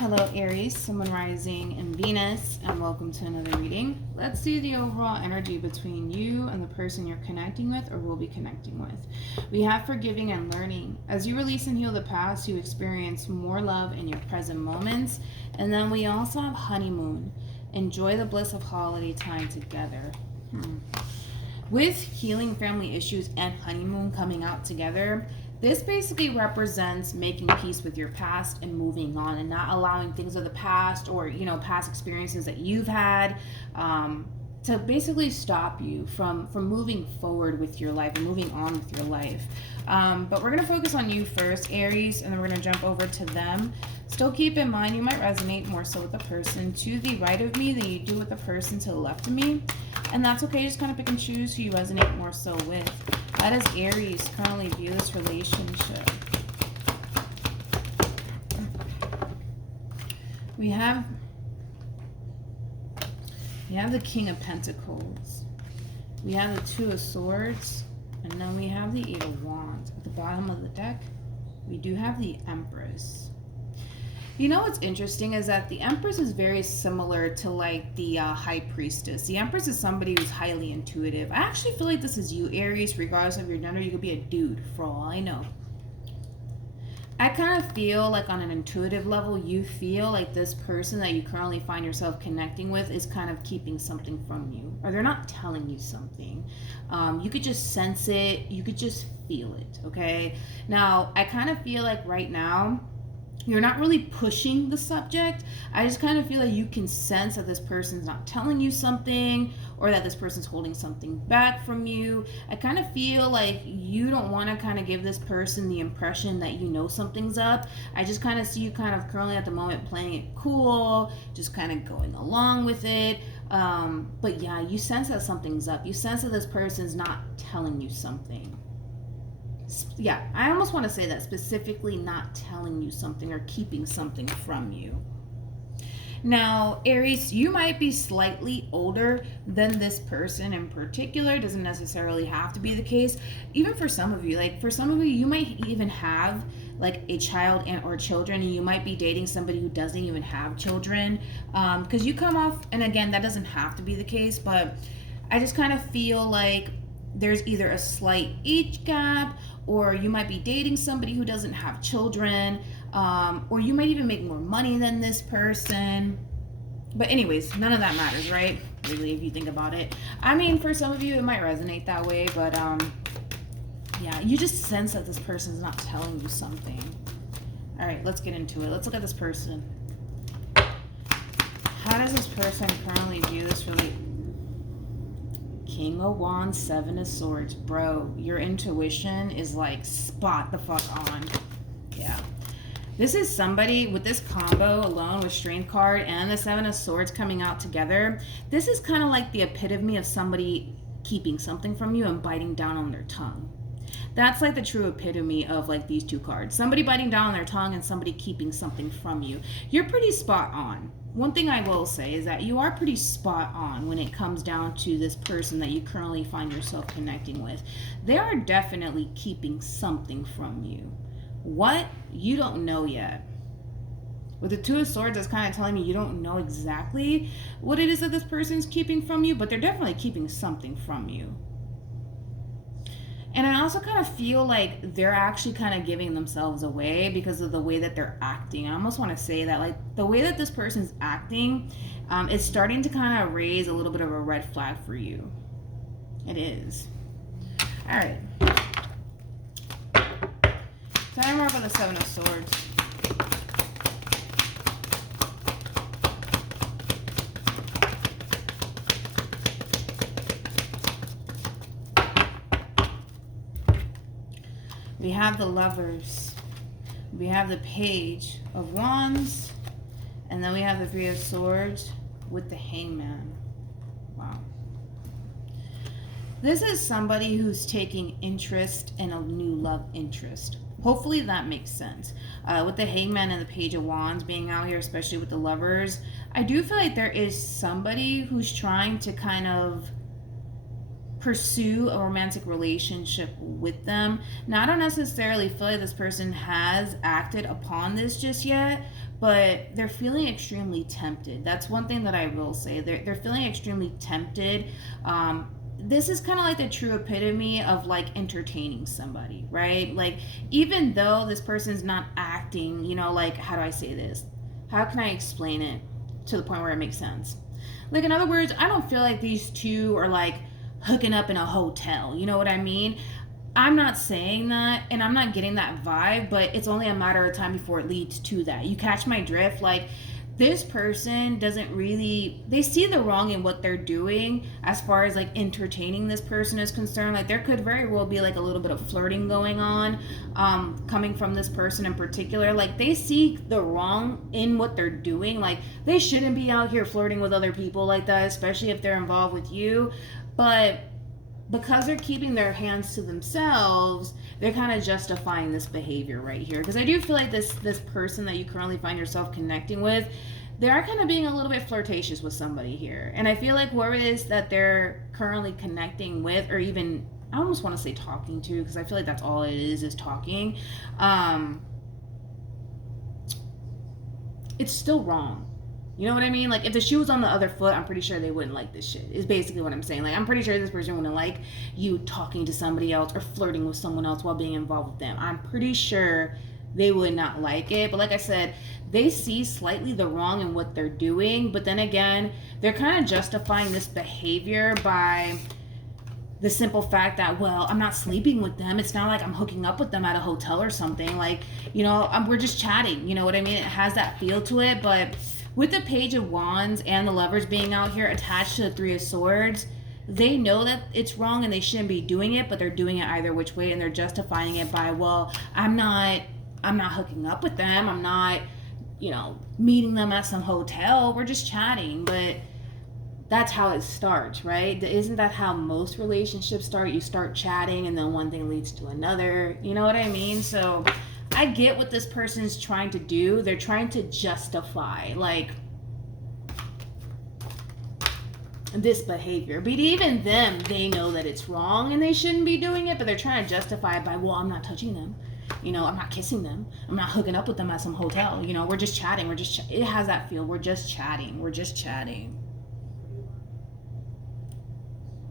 Hello Aries, Sun, Rising, and Venus, and welcome to another reading. Let's see the overall energy between you and the person you're connecting with or will be connecting with. We have forgiving and learning. As you release and heal the past, you experience more love in your present moments. And then we also have honeymoon. Enjoy the bliss of holiday time together. With healing family issues and honeymoon coming out together, this basically represents making peace with your past and moving on and not allowing things of the past or, past experiences that you've had to basically stop you from moving forward with your life and moving on with your life. But we're going to focus on you first, Aries, and then we're going to jump over to them. Still keep in mind you might resonate more so with the person to the right of me than you do with the person to the left of me. And that's okay, just kind of pick and choose who you resonate more so with. How does Aries currently view this relationship? We have the King of Pentacles. We have the Two of Swords. And then we have the Eight of Wands. At the bottom of the deck, we do have the Empress. You know what's interesting is that the Empress is very similar to like the High Priestess. The Empress is somebody who's highly intuitive. I actually feel like this is you, Aries, regardless of your gender. You could be a dude for all I know. I kind of feel like on an intuitive level, you feel like this person that you currently find yourself connecting with is kind of keeping something from you. Or they're not telling you something. You could just sense it. You could just feel it, okay? Now, I kind of feel like right now, you're not really pushing the subject. I just kind of feel like you can sense that this person's not telling you something or that this person's holding something back from you. I kind of feel like you don't want to kind of give this person the impression that you know something's up. I just kind of see you kind of currently at the moment playing it cool, just kind of going along with it. But yeah, you sense that something's up. You sense that this person's not telling you something. Yeah, I almost want to say that, specifically not telling you something or keeping something from you. Now, Aries, you might be slightly older than this person in particular. Doesn't necessarily have to be the case. Even for some of you, like for some of you, you might even have like a child and or children, and you might be dating somebody who doesn't even have children. Because you come off, and again, that doesn't have to be the case, but I just kind of feel like there's either a slight age gap, or you might be dating somebody who doesn't have children, or you might even make more money than this person. But anyways, none of that matters, right? Really, if you think about it. I mean, for some of you, it might resonate that way, but yeah, you just sense that this person's not telling you something. All right, let's get into it. Let's look at this person. How does this person currently view this relationship? King of Wands, Seven of Swords. Bro, your intuition is like spot the fuck on. Yeah. This is somebody with this combo alone with Strength card and the Seven of Swords coming out together. This is kind of like the epitome of somebody keeping something from you and biting down on their tongue. That's like the true epitome of like these two cards. Somebody biting down on their tongue and somebody keeping something from you. You're pretty spot on. One thing I will say is that you are pretty spot on when it comes down to this person that you currently find yourself connecting with. They are definitely keeping something from you. What? You don't know yet. With the Two of Swords, that's kind of telling me you don't know exactly what it is that this person's keeping from you, but they're definitely keeping something from you. And I also kind of feel like they're actually kind of giving themselves away because of the way that they're acting. I almost want to say that, like, the way that this person's acting is starting to kind of raise a little bit of a red flag for you. It is. All right. Tell me more about the Seven of Swords. We have the Lovers. We have the Page of Wands. And then we have the Three of Swords with the Hangman. Wow. This is somebody who's taking interest in a new love interest. Hopefully that makes sense. With the Hangman and the Page of Wands being out here, especially with the Lovers, I do feel like there is somebody who's trying to kind of pursue a romantic relationship with them. Now, I don't necessarily feel like this person has acted upon this just yet, but they're feeling extremely tempted. That's one thing that I will say. They're feeling extremely tempted. This is kind of like the true epitome of like entertaining somebody, right? Like, even though this person's not acting, like, how do I say this? How can I explain it to the point where it makes sense? Like, in other words, I don't feel like these two are like hooking up in a hotel. You know what I mean? I'm not saying that, and I'm not getting that vibe, but it's only a matter of time before it leads to that. You catch my drift? Like, this person doesn't really, they see the wrong in what they're doing as far as like entertaining this person is concerned. Like, there could very well be like a little bit of flirting going on, coming from this person in particular. Like, they see the wrong in what they're doing. Like, they shouldn't be out here flirting with other people like that, especially if they're involved with you. But because they're keeping their hands to themselves, they're kind of justifying this behavior right here. Because I do feel like this person that you currently find yourself connecting with, they are kind of being a little bit flirtatious with somebody here. And I feel like whoever it is that they're currently connecting with, or even, I almost want to say talking to, because I feel like that's all it is talking. It's still wrong. You know what I mean? Like, if the shoe was on the other foot, I'm pretty sure they wouldn't like this shit, is basically what I'm saying. Like, I'm pretty sure this person wouldn't like you talking to somebody else or flirting with someone else while being involved with them. I'm pretty sure they would not like it. But like I said, they see slightly the wrong in what they're doing. But then again, they're kind of justifying this behavior by the simple fact that, well, I'm not sleeping with them. It's not like I'm hooking up with them at a hotel or something. Like, we're just chatting. You know what I mean? It has that feel to it. But with the Page of Wands and the Lovers being out here attached to the Three of Swords, they know that it's wrong and they shouldn't be doing it, but they're doing it either which way, and they're justifying it by, well, I'm not hooking up with them. I'm not, meeting them at some hotel. We're just chatting. But that's how it starts, right? Isn't that how most relationships start? You start chatting and then one thing leads to another. You know what I mean? So I get what this person's trying to do. They're trying to justify, like, this behavior. But even them, they know that it's wrong and they shouldn't be doing it, but they're trying to justify it by, well, I'm not touching them. I'm not kissing them. I'm not hooking up with them at some hotel. We're just chatting. It has that feel. We're just chatting.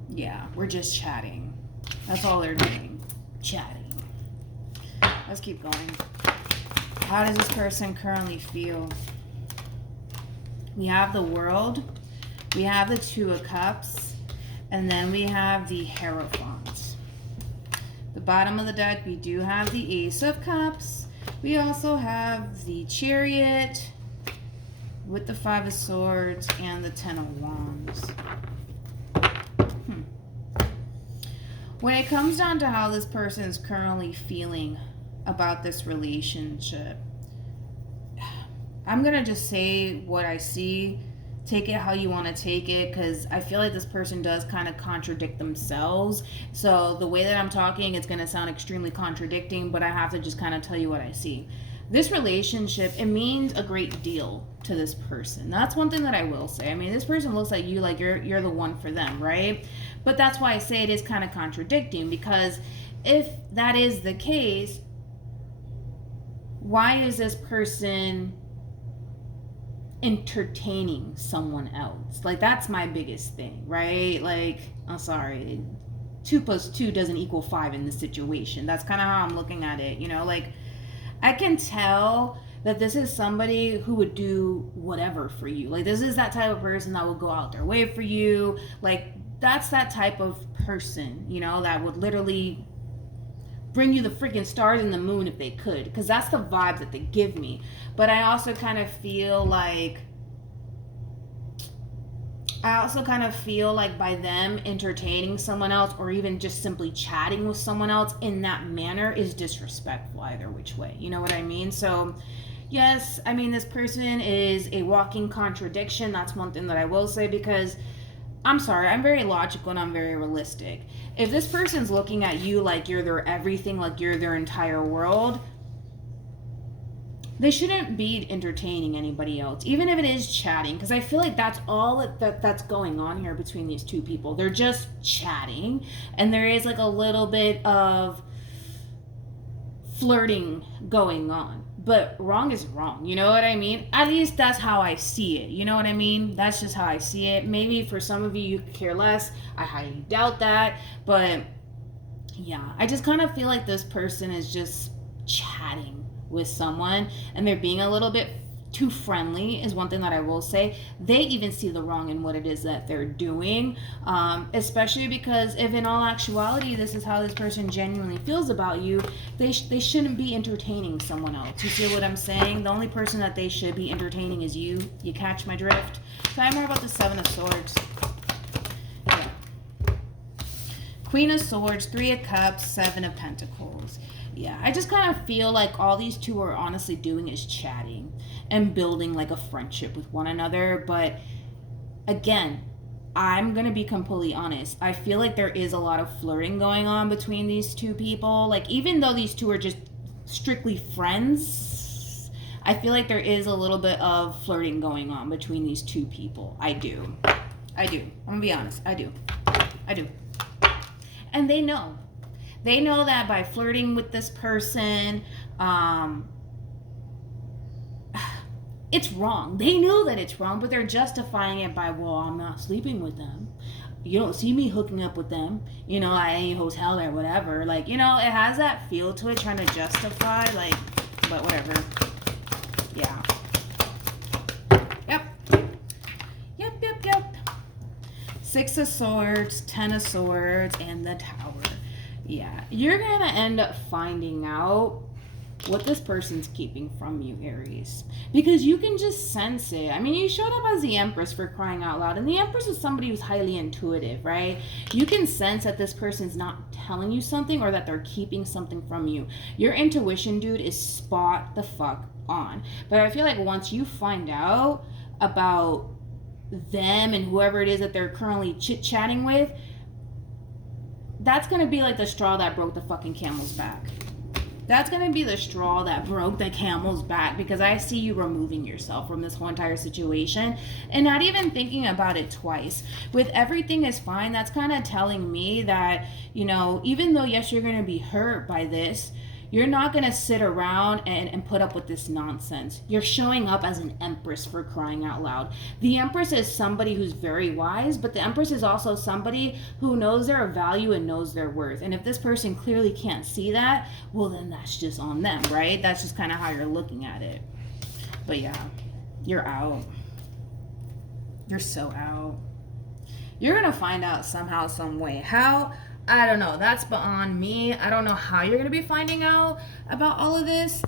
Yeah, we're just chatting. That's all they're doing. Chatting. Let's keep going. How does this person currently feel? We have the World, we have the Two of Cups, and then we have the Hierophant. The bottom of the deck, we do have the Ace of Cups. We also have the Chariot with the Five of Swords and the Ten of Wands. When it comes down to how this person is currently feeling about this relationship, I'm gonna just say what I see. Take it how you want to take it, because I feel like this person does kind of contradict themselves. So the way that I'm talking, it's going to sound extremely contradicting, but I have to just kind of tell you what I see. This relationship, it means a great deal to this person. That's one thing that I will say. I mean, this person looks like you, like you're the one for them, right? But that's why I say it is kind of contradicting, because if that is the case, why is this person entertaining someone else? Like, that's my biggest thing, right? Like, I'm sorry, 2 + 2 doesn't equal 5 in this situation. That's kind of how I'm looking at it. Like, I can tell that this is somebody who would do whatever for you. Like, this is that type of person that will go out their way for you. Like, that's that type of person, that would literally bring you the freaking stars and the moon if they could, because that's the vibe that they give me. But I also kind of feel like by them entertaining someone else, or even just simply chatting with someone else in that manner, is disrespectful either which way. You know what I mean? So yes, I mean, this person is a walking contradiction. That's one thing that I will say, because I'm sorry, I'm very logical and I'm very realistic. If this person's looking at you like you're their everything, like you're their entire world, they shouldn't be entertaining anybody else, even if it is chatting, because I feel like that's all that's going on here between these two people. They're just chatting, and there is like a little bit of flirting going on. but wrong is wrong. You know what I mean? At least that's how I see it. You know what I mean? That's just how I see it. Maybe for some of you, you could care less. I highly doubt that. But yeah, I just kind of feel like this person is just chatting with someone and they're being a little bit too friendly is one thing that I will say. They even see the wrong in what it is that they're doing, especially because if in all actuality this is how this person genuinely feels about you, they shouldn't be entertaining someone else. You see what I'm saying? The only person that they should be entertaining is you. You catch my drift? So I'm more about the Seven of Swords. Yeah. Queen of Swords, Three of Cups, Seven of Pentacles. Yeah, I just kind of feel like all these two are honestly doing is chatting and building like a friendship with one another. But again, I'm going to be completely honest. I feel like there is a lot of flirting going on between these two people. Like, even though these two are just strictly friends, I feel like there is a little bit of flirting going on between these two people. I do. I'm going to be honest. I do. And they know. They know that by flirting with this person, it's wrong. They know that it's wrong, but they're justifying it by, well, I'm not sleeping with them. You don't see me hooking up with them, you know, at any hotel or whatever. Like, you know, it has that feel to it, trying to justify, like, but whatever. Yeah. Yep. Six of Swords, Ten of Swords, and the Tower. Yeah, you're going to end up finding out what this person's keeping from you, Aries. Because you can just sense it. I mean, you showed up as the Empress, for crying out loud. And the Empress is somebody who's highly intuitive, right? You can sense that this person's not telling you something or that they're keeping something from you. Your intuition, dude, is spot the fuck on. But I feel like once you find out about them and whoever it is that they're currently chit-chatting with, that's going to be like the straw that broke the fucking camel's back. That's going to be the straw that broke the camel's back, because I see you removing yourself from this whole entire situation and not even thinking about it twice. With everything is fine, that's kind of telling me that, you know, even though, yes, you're going to be hurt by this, you're not going to sit around and put up with this nonsense. You're showing up as an Empress, for crying out loud. The Empress is somebody who's very wise, but the Empress is also somebody who knows their value and knows their worth. And if this person clearly can't see that, well, then that's just on them, right? That's just kind of how you're looking at it. But yeah, you're out. You're so out. You're going to find out somehow, some way. How? I don't know. That's beyond me. I don't know how you're going to be finding out about all of this.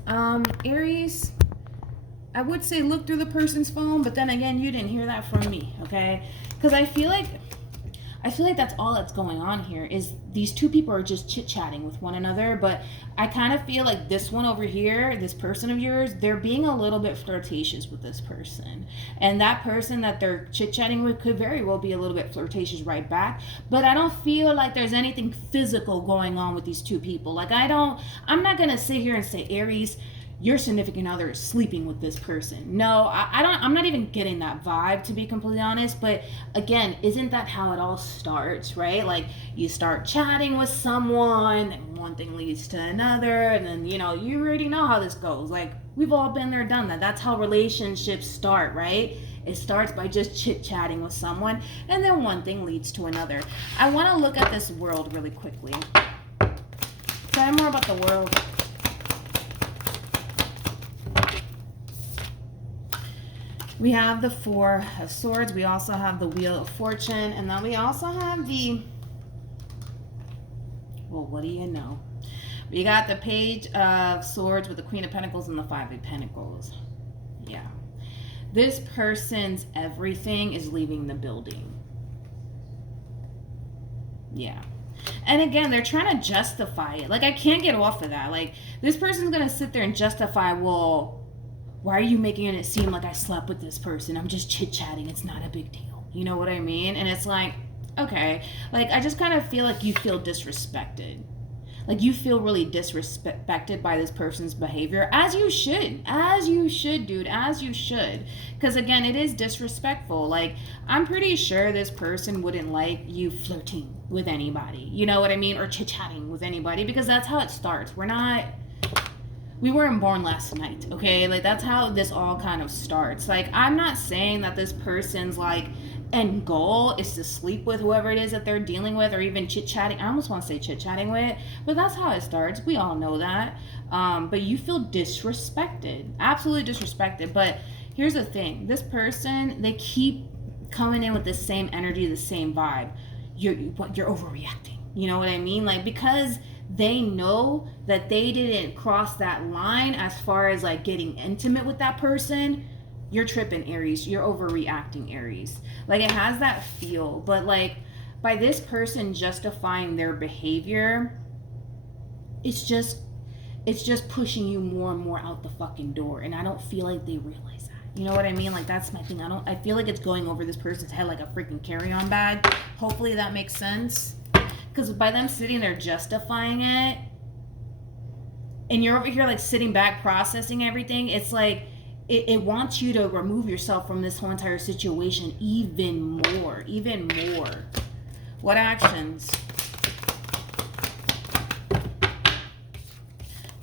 Aries, I would say look through the person's phone, but then again, you didn't hear that from me, okay? Because I feel like that's all that's going on here, is these two people are just chit-chatting with one another. But I kind of feel like this one over here, this person of yours, they're being a little bit flirtatious with this person. And that person that they're chit-chatting with could very well be a little bit flirtatious right back. But I don't feel like there's anything physical going on with these two people. Like, I'm not going to sit here and say, Aries, your significant other is sleeping with this person. No, I'm not even getting that vibe, to be completely honest. But again, isn't that how it all starts, right? Like, you start chatting with someone and one thing leads to another, and then, you know, you already know how this goes. Like, we've all been there, done that. That's how relationships start, right? It starts by just chit-chatting with someone, and then one thing leads to another. I want to look at this world really quickly. Tell me more about the world. We have the Four of Swords. We also have the Wheel of Fortune. And then we also have the, well, what do you know? We got the Page of Swords with the Queen of Pentacles and the Five of Pentacles. Yeah. This person's everything is leaving the building. Yeah. And again, they're trying to justify it. Like, I can't get off of that. Like, this person's going to sit there and justify, well, why are you making it seem like I slept with this person? I'm just chit-chatting. It's not a big deal. You know what I mean? And it's like, okay. Like, I just kind of feel like you feel disrespected. Like, you feel really disrespected by this person's behavior. As you should. As you should, dude. As you should. Because, again, it is disrespectful. Like, I'm pretty sure this person wouldn't like you flirting with anybody. You know what I mean? Or chit-chatting with anybody. Because that's how it starts. We're we weren't born last night, okay? Like, that's how this all kind of starts. Like, I'm not saying that this person's, like, end goal is to sleep with whoever it is that they're dealing with, or even chit-chatting. I almost want to say chit-chatting with, but that's how it starts. We all know that. But you feel disrespected, absolutely disrespected. But here's the thing. This person, they keep coming in with the same energy, the same vibe. You're overreacting. You know what I mean? Like, because they know that they didn't cross that line as far as like getting intimate with that person. You're tripping, Aries. You're overreacting, Aries. Like, it has that feel, but like by this person justifying their behavior, it's just pushing you more and more out the fucking door, and I don't feel like they realize that. You know what I mean? Like, that's my thing. I feel like it's going over this person's head like a freaking carry-on bag. Hopefully that makes sense. Because by them sitting there justifying it, and you're over here like sitting back processing everything, it's like it wants you to remove yourself from this whole entire situation even more. What actions?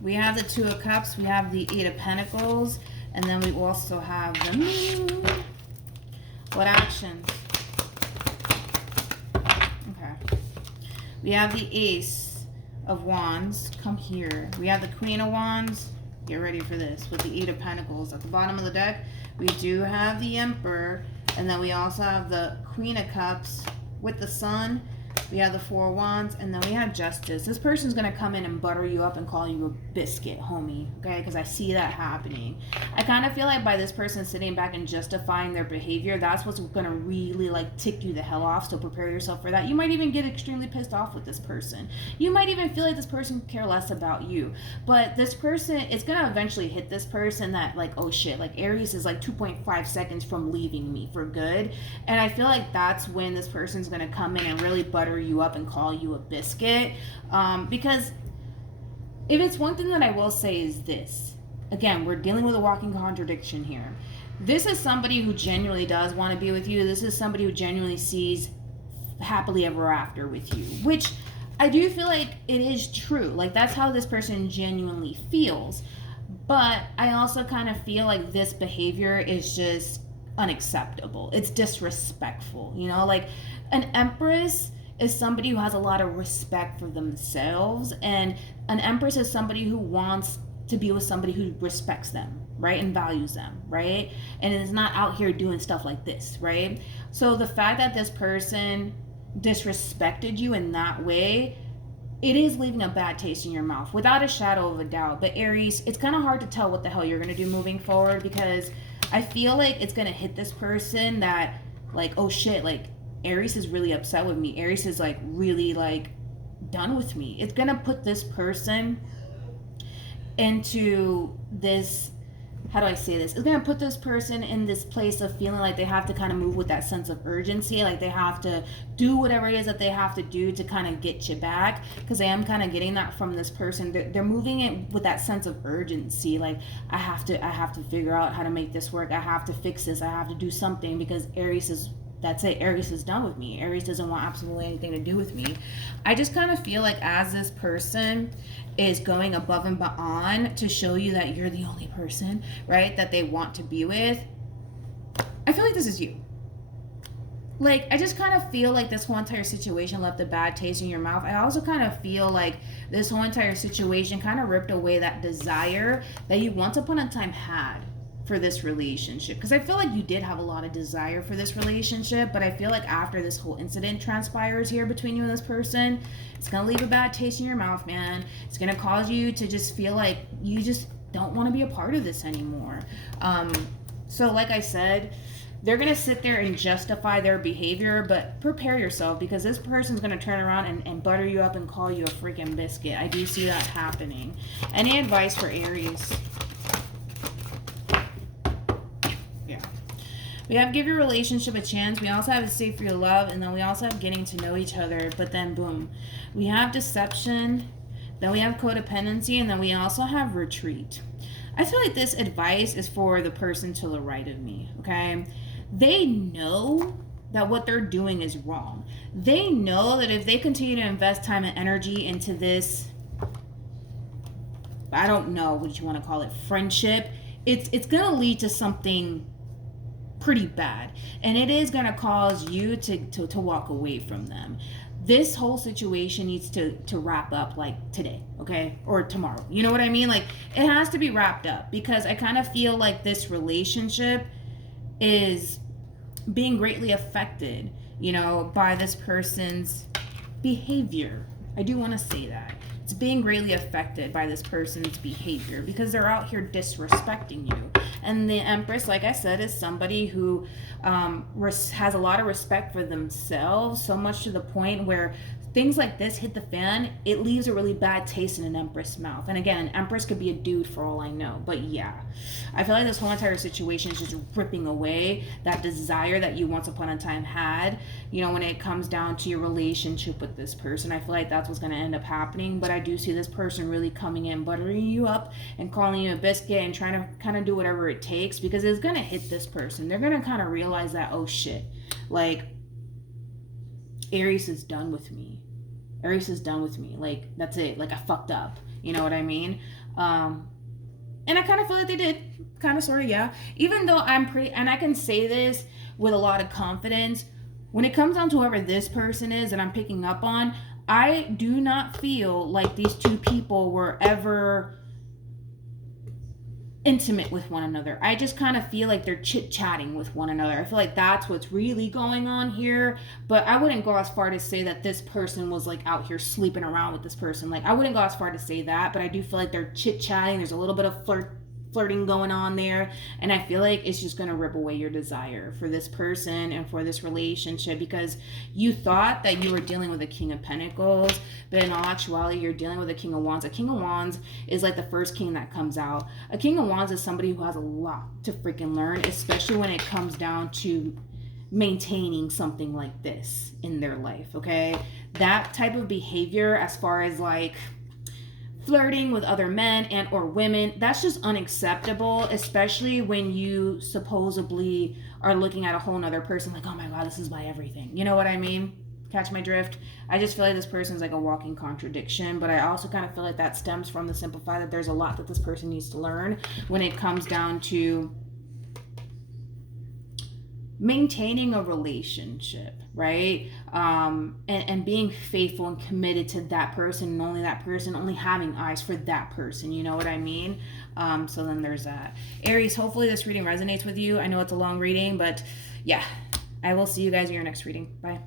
We have the Two of Cups, we have the Eight of Pentacles, and then we also have the Moon. What actions? Okay. We have the Ace of Wands. Come here. We have the Queen of Wands. Get ready for this. With the Eight of Pentacles. At the bottom of the deck, we do have the Emperor. And then we also have the Queen of Cups with the Sun. We have the Four of Wands, and then we have Justice. This person's going to come in and butter you up and call you a biscuit, homie, okay? Because I see that happening. I kind of feel like by this person sitting back and justifying their behavior, that's what's going to really, like, tick you the hell off, so prepare yourself for that. You might even get extremely pissed off with this person. You might even feel like this person care less about you. But this person, it's going to eventually hit this person that, like, oh shit, like, Aries is, like, 2.5 seconds from leaving me for good. And I feel like that's when this person's going to come in and really butter you up and call you a biscuit, because if it's one thing that I will say is this, again, we're dealing with a walking contradiction here. This is somebody who genuinely does want to be with you. This is somebody who genuinely sees happily ever after with you, which I do feel like it is true. Like, that's how this person genuinely feels. But I also kind of feel like this behavior is just unacceptable. It's disrespectful, you know? Like, an Empress is somebody who has a lot of respect for themselves, and an Empress is somebody who wants to be with somebody who respects them, right, and values them, right, and is not out here doing stuff like this, right? So the fact that this person disrespected you in that way, it is leaving a bad taste in your mouth, without a shadow of a doubt. But Aries, it's kind of hard to tell what the hell you're going to do moving forward, because I feel like it's going to hit this person that, like, oh shit, like, Aries is really upset with me. Aries is, like, really, like, done with me. It's gonna put this person into this, how do I say this? It's gonna put this person in this place of feeling like they have to kind of move with that sense of urgency. Like, they have to do whatever it is that they have to do to kind of get you back. Because I am kind of getting that from this person. They're moving it with that sense of urgency. Like, I have to figure out how to make this work. I have to fix this. I have to do something, because Aries is, that's it. Aries is done with me. Aries doesn't want absolutely anything to do with me. I just kind of feel like as this person is going above and beyond to show you that you're the only person, right, that they want to be with, I feel like this is you. Like, I just kind of feel like this whole entire situation left a bad taste in your mouth. I also kind of feel like this whole entire situation kind of ripped away that desire that you once upon a time had for this relationship, because I feel like you did have a lot of desire for this relationship, but I feel like after this whole incident transpires here between you and this person, it's gonna leave a bad taste in your mouth, man. It's gonna cause you to just feel like you just don't want to be a part of this anymore. So like I said, they're gonna sit there and justify their behavior, but prepare yourself, because this person's gonna turn around and butter you up and call you a freaking biscuit. I do see that happening. Any advice for Aries? We have give your relationship a chance. We also have a safe for your love. And then we also have getting to know each other. But then boom. We have deception. Then we have codependency. And then we also have retreat. I feel like this advice is for the person to the right of me. Okay. They know that what they're doing is wrong. They know that if they continue to invest time and energy into this I don't know what you want to call it, friendship, it's going to lead to something pretty bad, and it is going to cause you to walk away from them. This whole situation needs to wrap up like today, okay, or tomorrow. You know what I mean? Like, it has to be wrapped up, because I kind of feel like this relationship is being greatly affected, you know, by this person's behavior. I do want to say that it's being greatly affected by this person's behavior, because they're out here disrespecting you. And the Empress, like I said, is somebody who has a lot of respect for themselves, so much to the point where things like this hit the fan, it leaves a really bad taste in an Empress mouth. And again, an Empress could be a dude for all I know. But yeah, I feel like this whole entire situation is just ripping away that desire that you once upon a time had, you know, when it comes down to your relationship with this person. I feel like that's what's going to end up happening. But I do see this person really coming in, buttering you up and calling you a biscuit and trying to kind of do whatever it takes, because it's going to hit this person. They're going to kind of realize that, oh shit, like, Aries is done with me. Aries is done with me. Like, that's it. Like, I fucked up. You know what I mean? And I kind of feel like they did. Kind of, sort of, yeah. Even though I'm pretty, and I can say this with a lot of confidence, when it comes down to whoever this person is that I'm picking up on, I do not feel like these two people were ever intimate with one another. I just kind of feel like they're chit-chatting with one another. I feel like that's what's really going on here. But I wouldn't go as far to say that this person was like out here sleeping around with this person. Like, I wouldn't go as far to say that, but I do feel like they're chit-chatting. There's a little bit of flirting going on there, and I feel like it's just going to rip away your desire for this person and for this relationship, because you thought that you were dealing with a King of Pentacles, but in all actuality you're dealing with a King of Wands. A King of Wands is like the first king that comes out. A King of Wands is somebody who has a lot to freaking learn, especially when it comes down to maintaining something like this in their life, okay? That type of behavior, as far as like flirting with other men and or women, that's just unacceptable, especially when you supposedly are looking at a whole nother person like, oh my god, this is my everything. You know what I mean? Catch my drift? I just feel like this person's like a walking contradiction, but I also kind of feel like that stems from the simple fact that there's a lot that this person needs to learn when it comes down to maintaining a relationship, right? And being faithful and committed to that person, and only that person, only having eyes for that person, you know what I mean? So then there's that. Aries, hopefully this reading resonates with you. I know it's a long reading, but yeah, I will see you guys in your next reading. Bye.